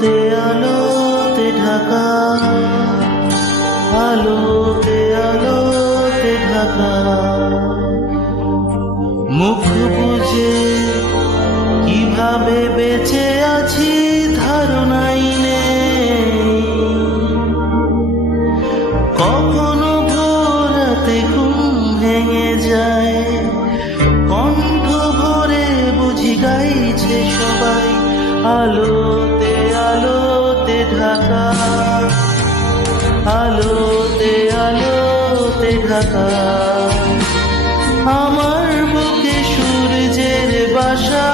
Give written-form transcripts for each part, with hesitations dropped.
আলোতে আলোতে ঢাকা, আলোতে আলোতে ঢাকা। মুখ বুঝে কিভাবে বেঁচে আছি ধারণাই নেই। কখনো ভোর রাতে ঘুম ভেঙে যায়, কণ্ঠ ভরে বুঝি গাইছে সবাই আলোতে আলোতে ঢাকা, আলোতে আলোতে ঢাকা। আমার বুকে সূর্যের বাসা,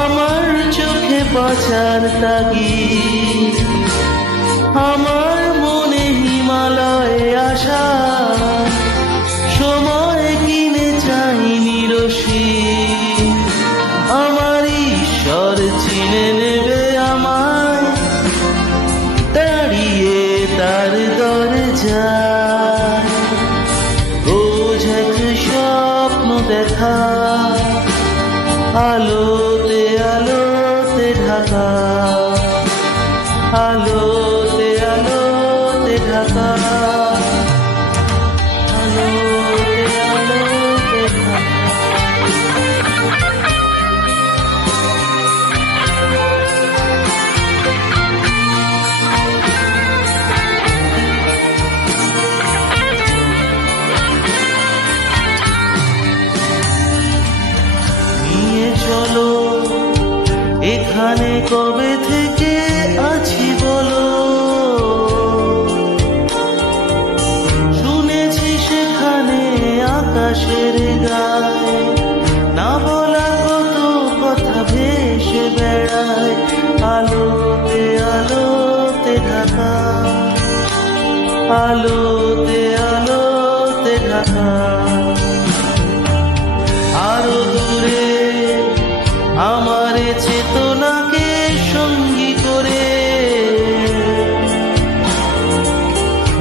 আমার চোখে বাঁচার তাগিদ, আমার মনে হিমালয়ে আশা। সময় কিনে চাইনি রশিদ, আমার ঈশ্বর চিনে নেবে আমায় দাঁড়িয়ে তার দরজায়। রোজ এক স্বপ্ন দেখা, আলোতে আলোতে ঢাকা, আলোতে আলোতে ঢাকা, আলোতে আলোতে ঢাকা। নিয়ে চলো এখানে কবে থেকে আছি বলো, শুনেছি সেখানে আকাশের গায়ে না বলা কত কথা ভেসে বেড়ায়। আলোতে আলোতে ঢাকা, আলোতে আলোতে ঢাকা। আরো দূরে আমার চেতনাকে সঙ্গী করে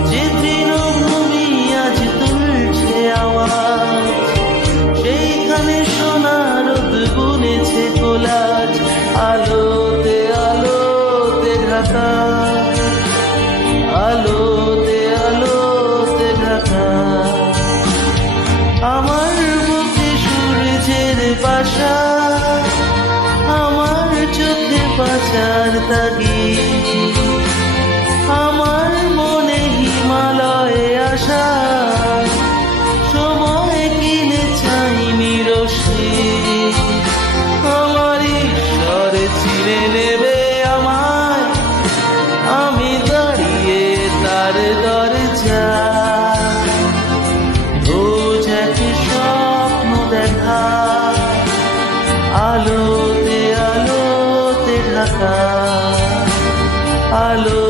যে তৃণভূমি আজ তুলছে আওয়াজ, সেইখানে সোনার বুনেছে কোলাজ। আলোতে আলোতে ঢাকা, আলোতে আলোতে ঢাকা। আমার বুকে সূর্যের বাসা, আমার চোখে বাঁচার তাগিদ, আমার মনে হিমালয়ে আশা। সময় কিনে চাইনি রশিদ, আমার ঈশ্বর চিনে নেবে আমায়, আমি দাঁড়িয়ে তার দরজায়। রোজ এক স্বপ্ন দেখা, আলোতে আলোতে ঢাকা, আলো